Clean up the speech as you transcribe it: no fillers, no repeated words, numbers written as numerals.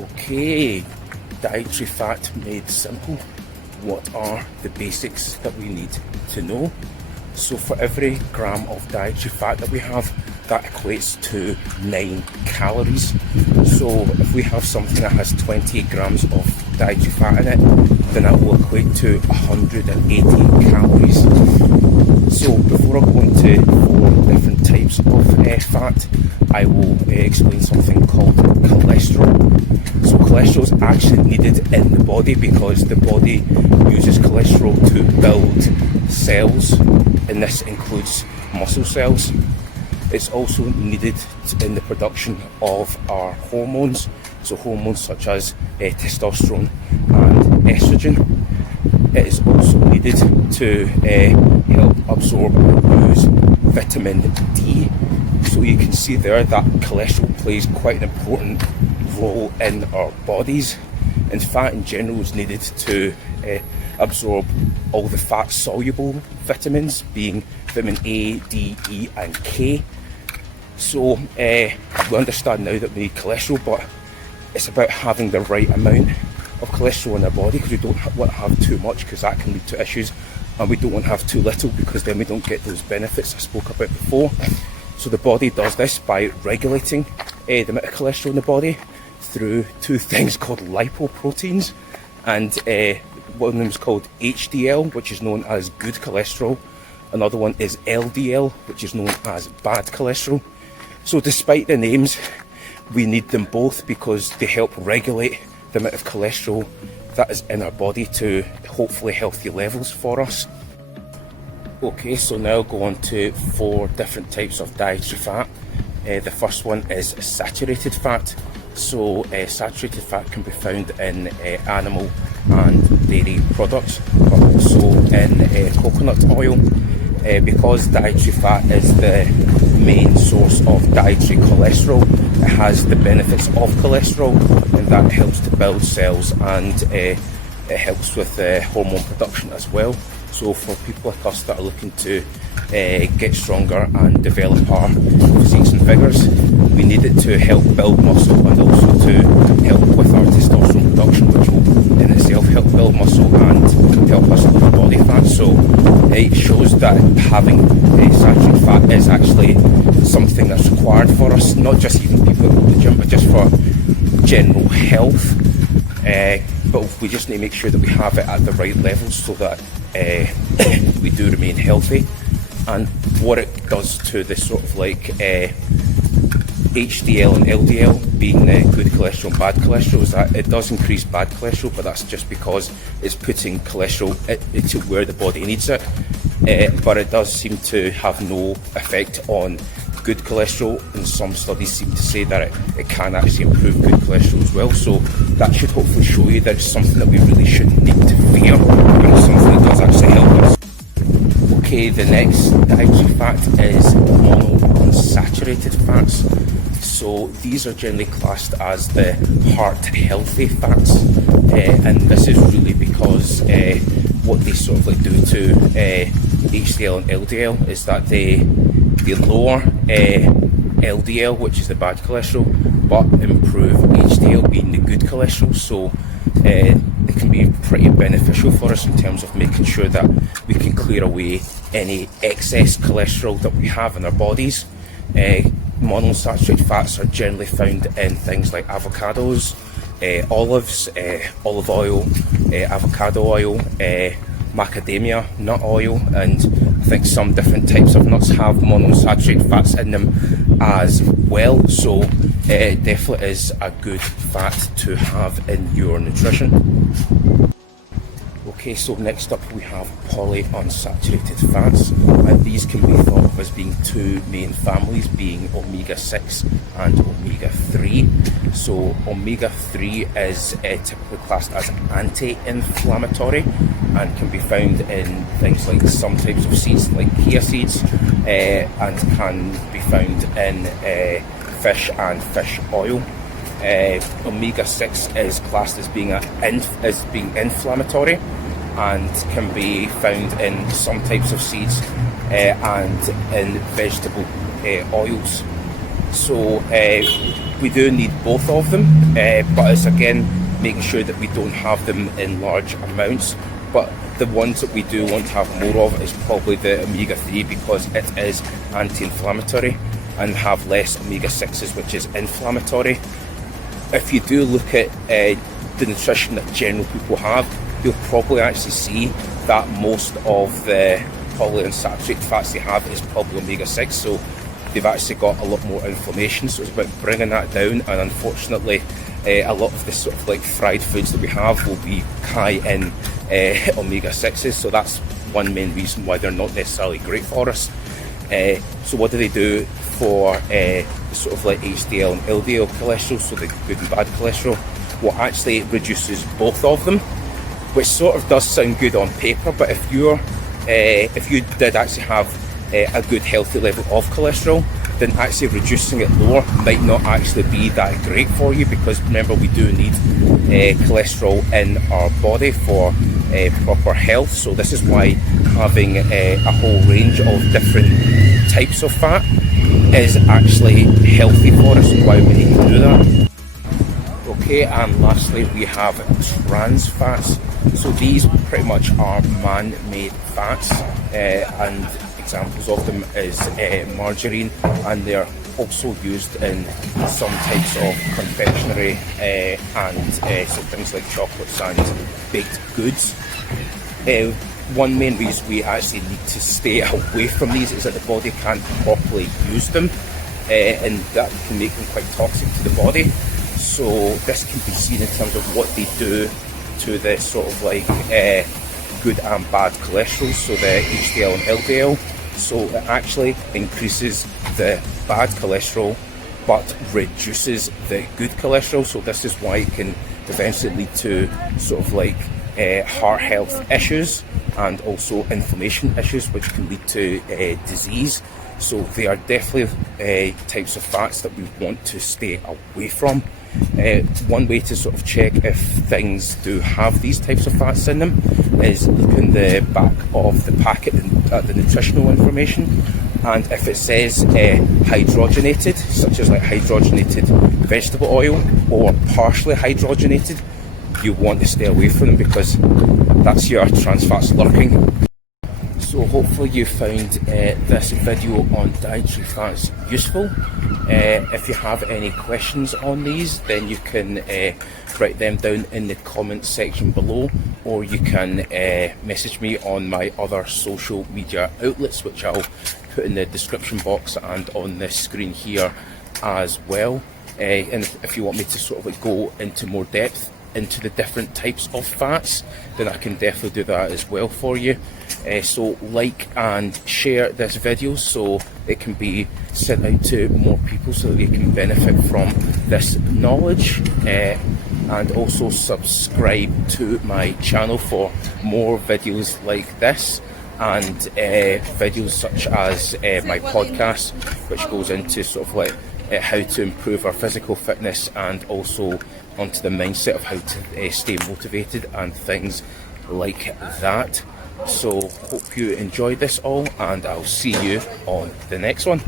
Okay, dietary fat made simple. What are the basics that we need to know? So for every gram of dietary fat that we have, that equates to 9 calories. So if we have something that has 28 grams of dietary fat in it, then that will equate to 180 calories. So before I go into 4 different types of fat, I will explain something called cholesterol. So cholesterol is actually needed in the body because the body uses cholesterol to build cells, and this includes muscle cells. It's also needed in the production of our hormones, so hormones such as testosterone and estrogen. It is also needed to help absorb and use vitamin D. So you can see there that cholesterol plays quite an important role in our bodies, and fat in general is needed to absorb all the fat soluble vitamins, being vitamin A, D, E and K. So we understand now that we need cholesterol, but it's about having the right amount of cholesterol in our body, because we don't want to have too much, because that can lead to issues, and we don't want to have too little, because then we don't get those benefits I spoke about before. So the body does this by regulating the amount of cholesterol in the body through 2 things called lipoproteins, and one of them is called HDL, which is known as good cholesterol. Another one is LDL, which is known as bad cholesterol. So despite the names, we need them both because they help regulate the amount of cholesterol that is in our body to hopefully healthy levels for us. Okay, so now I'll go on to 4 different types of dietary fat. The first one is saturated fat. So saturated fat can be found in animal and dairy products, but also in coconut oil. Because dietary fat is the main source of dietary cholesterol, it has the benefits of cholesterol, and that helps to build cells, and it helps with hormone production as well. So for people like us that are looking to get stronger and develop our physiques and figures, we need it to help build muscle, and also to help with our testosterone production, which will in itself help build muscle and help us lose body fat. So it shows that having saturated fat is actually something that's required for us, not just even people who go to the gym, but just for general health. But we just need to make sure that we have it at the right levels so that we do remain healthy. And what it does to the sort of like HDL and LDL, being good cholesterol and bad cholesterol, is that it does increase bad cholesterol, but that's just because it's putting cholesterol into where the body needs it. But it does seem to have no effect on good cholesterol, and some studies seem to say that it can actually improve good cholesterol as well. So that should hopefully show you that it's something that we really shouldn't need to fear, and it's something that does actually help us. Okay, the next dietary fat is monounsaturated fats. So these are generally classed as the heart healthy fats, and this is really because what they sort of like do to HDL and LDL is that they lower LDL, which is the bad cholesterol, but improve HDL, being the good cholesterol. So it can be pretty beneficial for us in terms of making sure that we can clear away any excess cholesterol that we have in our bodies. Monounsaturated fats are generally found in things like avocados, olives, olive oil, avocado oil, macadamia nut oil, and I think some different types of nuts have monounsaturated fats in them as well. So it definitely is a good fat to have in your nutrition. Okay, so next up we have polyunsaturated fats, and these can be thought of as being 2 main families, being omega-6 and omega-3. So omega-3 is typically classed as anti-inflammatory and can be found in things like some types of seeds like chia seeds, and can be found in fish and fish oil. Omega-6 is classed as being inflammatory and can be found in some types of seeds and in vegetable oils. So we do need both of them, but it's again making sure that we don't have them in large amounts. But the ones that we do want to have more of is probably the omega-3, because it is anti-inflammatory, and have less omega-6s, which is inflammatory. If you do look at the nutrition that general people have, you'll probably actually see that most of the polyunsaturated fats they have is probably omega-6, so they've actually got a lot more inflammation, so it's about bringing that down. And unfortunately, a lot of the sort of like fried foods that we have will be high in omega-6s, so that's one main reason why they're not necessarily great for us. So what do they do for sort of like HDL and LDL cholesterol, so the good and bad cholesterol? Well, actually it reduces both of them, which sort of does sound good on paper, but if you did actually have a good healthy level of cholesterol, then actually reducing it lower might not actually be that great for you, because remember, we do need cholesterol in our body for proper health. So this is why having a whole range of different types of fat is actually healthy for us, and why we need to do that. Okay, and lastly we have trans fats. So these pretty much are man-made fats, and examples of them is margarine, and they're also used in some types of confectionery and so things like chocolates and baked goods. One main reason we actually need to stay away from these is that the body can't properly use them, and that can make them quite toxic to the body. So this can be seen in terms of what they do to the sort of like good and bad cholesterol, so the HDL and LDL. So it actually increases the bad cholesterol but reduces the good cholesterol. So this is why it can eventually lead to sort of like heart health issues and also inflammation issues, which can lead to disease. So they are definitely types of fats that we want to stay away from. One way to sort of check if things do have these types of fats in them is look in the back of the packet at the nutritional information, and if it says hydrogenated, such as like hydrogenated vegetable oil or partially hydrogenated, you want to stay away from them, because that's your trans fats lurking. So hopefully you found this video on dietary fats useful. If you have any questions on these, then you can write them down in the comments section below, or you can message me on my other social media outlets, which I'll put in the description box and on this screen here as well. And if you want me to sort of like go into more depth into the different types of fats, then I can definitely do that as well for you. So like and share this video so it can be sent out to more people, so that they can benefit from this knowledge, and also subscribe to my channel for more videos like this, and videos such as my podcast, which goes into sort of like how to improve our physical fitness, and also onto the mindset of how to stay motivated and things like that. So hope you enjoyed this all, and I'll see you on the next one.